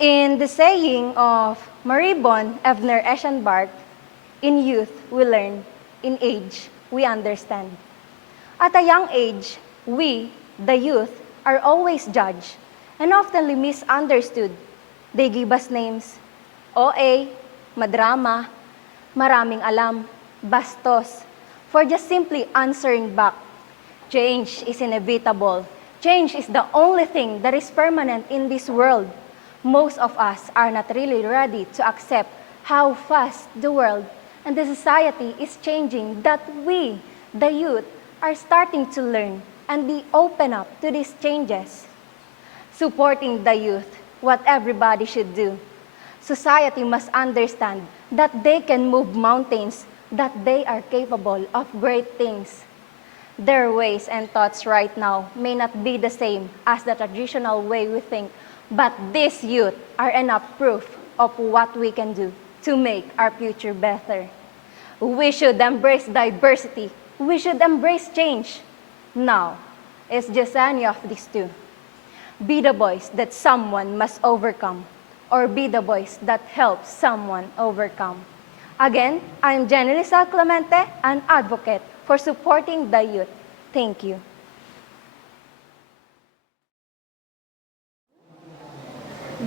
In the saying of Maribon Evner Eschenbach, in youth we learn, in age we understand. At a young age, we, the youth, are always judged and often misunderstood. They give us names, OA, madrama, maraming alam, bastos, for just simply answering back. Change is inevitable. Change is the only thing that is permanent in this world. Most of us are not really ready to accept how fast the world and the society is changing, that we, the youth, are starting to learn and be open up to these changes. Supporting the youth, what everybody should do. Society must understand that they can move mountains, that they are capable of great things. Their ways and thoughts right now may not be the same as the traditional way we think, but these youth are enough proof of what we can do to make our future better. We should embrace diversity. We should embrace change. Now, it's just any of these two. Be the voice that someone must overcome, or be the voice that helps someone overcome. Again, I'm Jenny Lizal Clemente, an advocate for supporting the youth. Thank you.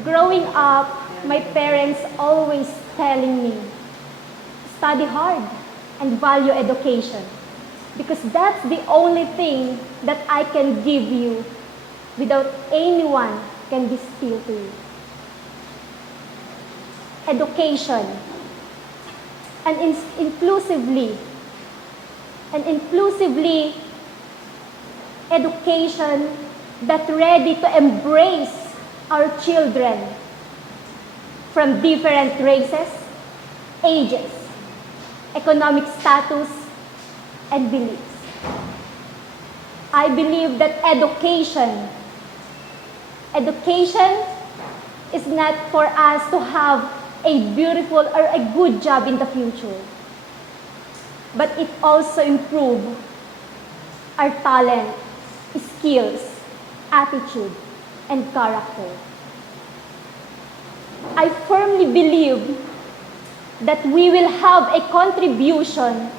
Growing up, my parents always telling me, study hard and value education, because that's the only thing that I can give you without anyone can distill to you. Education, and inclusively education that ready to embrace our children from different races, ages, economic status, and beliefs. I believe that education is not for us to have a beautiful or a good job in the future, but it also improves our talent, skills, attitude, and character. I firmly believe that we will have a contribution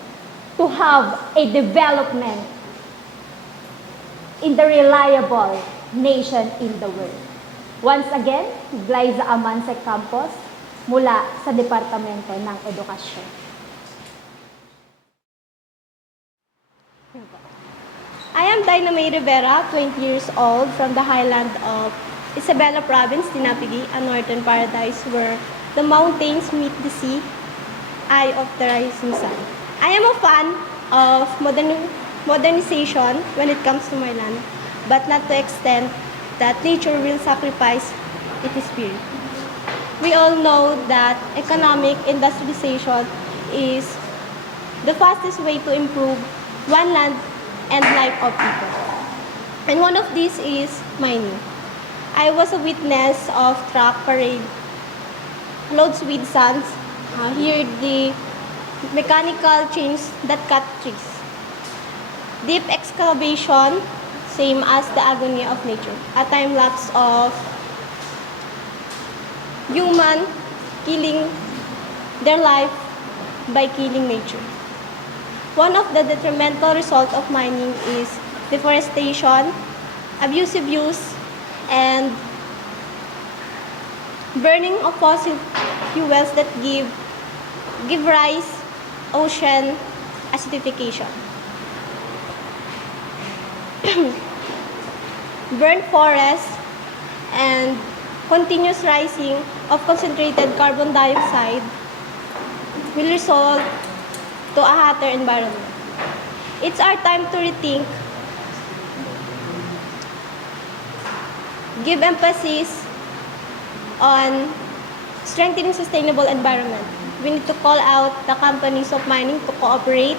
to have a development in the reliable nation in the world. Once again, Glyza Amance Campos mula sa Departamento ng Edukasyon. I am Dinah May Rivera, 20 years old, from the highland of Isabela Province, Tinapigi, a northern paradise where the mountains meet the sea, eye of the rising sun. I am a fan of modernization when it comes to my land, but not to extent that nature will sacrifice its spirit. We all know that economic industrialization is the fastest way to improve one land and life of people. And one of these is mining. I was a witness of truck parade loads with sands, hear the mechanical chains that cut trees. Deep excavation, same as the agony of nature. A time lapse of human killing their life by killing nature. One of the detrimental results of mining is deforestation, abusive use, and burning of fossil fuels that give rise ocean acidification. Burnt forests and continuous rising of concentrated carbon dioxide will result to a hotter environment. It's our time to rethink, give emphasis on strengthening sustainable environment. We need to call out the companies of mining to cooperate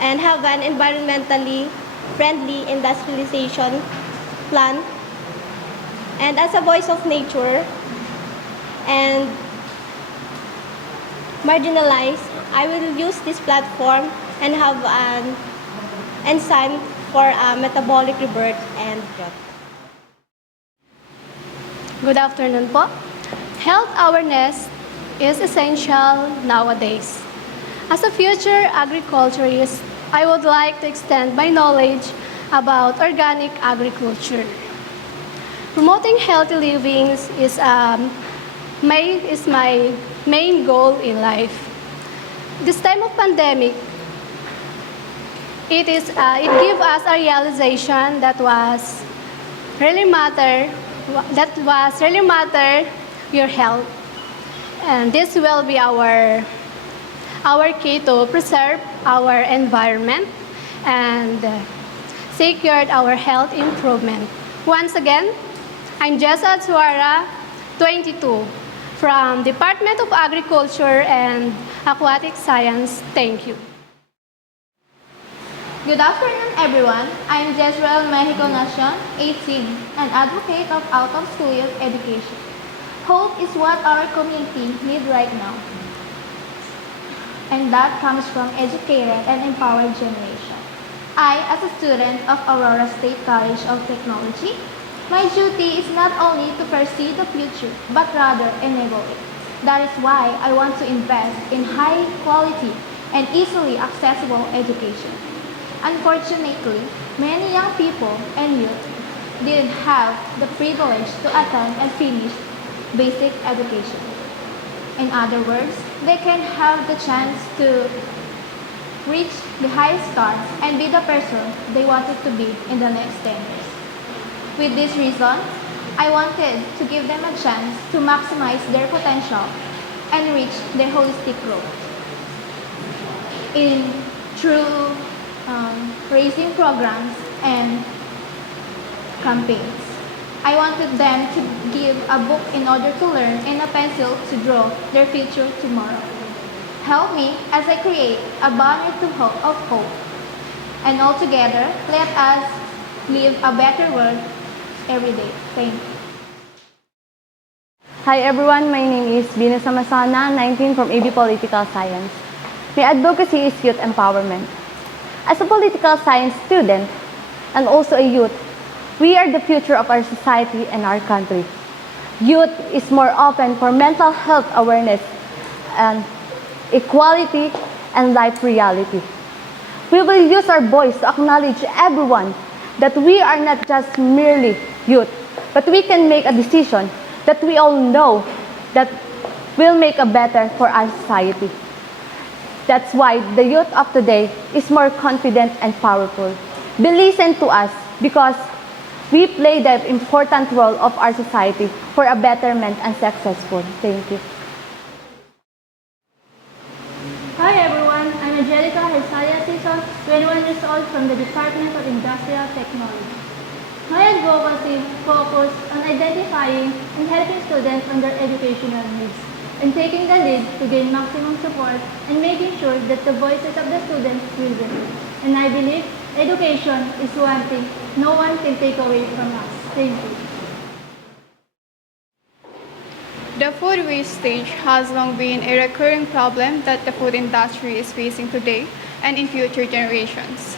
and have an environmentally friendly industrialization plan. And as a voice of nature and marginalized, I will use this platform and have an enzyme for metabolic rebirth and growth. Good afternoon po. Health awareness is essential nowadays. As a future agriculturist, I would like to extend my knowledge about organic agriculture. Promoting healthy living is my main goal in life. This time of pandemic, it gives us a realization that was really matter your health, and this will be our key to preserve our environment and secure our health improvement. Once again, I'm Jessa Aurora, 22, from Department of Agriculture and Aquatic Science. Thank you. Good afternoon, everyone. I'm Jezreel Mexico Nacion, 18, an advocate of out-of-school youth education. Hope is what our community needs right now, and that comes from educated and empowered generation. I, as a student of Aurora State College of Technology, my duty is not only to foresee the future, but rather enable it. That is why I want to invest in high quality and easily accessible education. Unfortunately, many young people and youth didn't have the privilege to attend and finish basic education. In other words, they can have the chance to reach the highest stars and be the person they wanted to be in the next 10 years. With this reason, I wanted to give them a chance to maximize their potential and reach their holistic growth. Through raising programs and campaigns. I wanted them to give a book in order to learn and a pencil to draw their future tomorrow. Help me as I create a banner of hope. And all together, let us live a better world every day. Thank you. Hi everyone, my name is Bina Samasana, 19 from AB Political Science. My advocacy is youth empowerment. As a political science student and also a youth, we are the future of our society and our country. Youth is more open for mental health awareness and equality and life reality. We will use our voice to acknowledge everyone that we are not just merely youth, but we can make a decision that we all know that will make a better for our society. That's why the youth of today is more confident and powerful. They listen to us because we play the important role of our society for a betterment and successful. Thank you. Hi everyone, I'm Angelica Hersalia Sison, 21 years old from the Department of Industrial Technology. My advocacy focuses on identifying and helping students on their educational needs, and taking the lead to gain maximum support and making sure that the voices of the students will be heard. And I believe education is one thing no one can take away from us. Thank you. The food wastage has long been a recurring problem that the food industry is facing today and in future generations.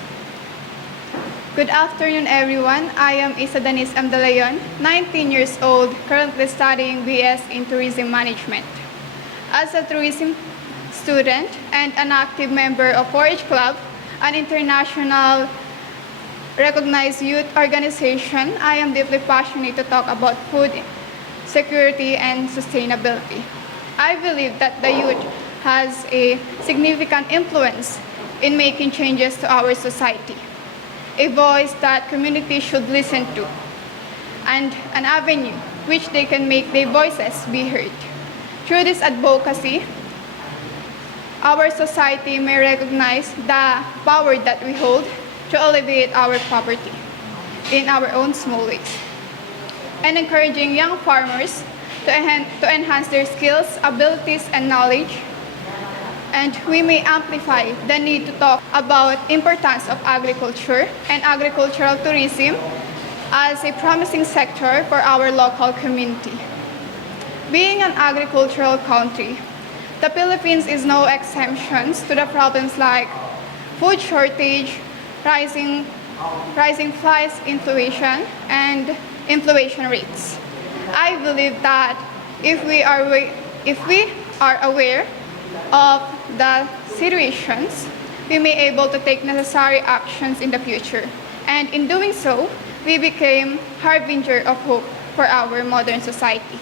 Good afternoon, everyone. I am Isa Denise M. De Leon, 19 years old, currently studying BS in Tourism Management. As a tourism student and an active member of 4-H Club, an international recognized youth organization, I am deeply passionate to talk about food security and sustainability. I believe that the youth has a significant influence in making changes to our society, a voice that communities should listen to, and an avenue which they can make their voices be heard. Through this advocacy, our society may recognize the power that we hold to alleviate our poverty in our own small ways, and encouraging young farmers to enhance their skills, abilities, and knowledge. And we may amplify the need to talk about importance of agriculture and agricultural tourism as a promising sector for our local community. Being an agricultural country, the Philippines is no exemption to the problems like food shortage, rising price inflation, and inflation rates. I believe that if we are aware of the situations, we may be able to take necessary actions in the future. And in doing so, we became harbinger of hope for our modern society.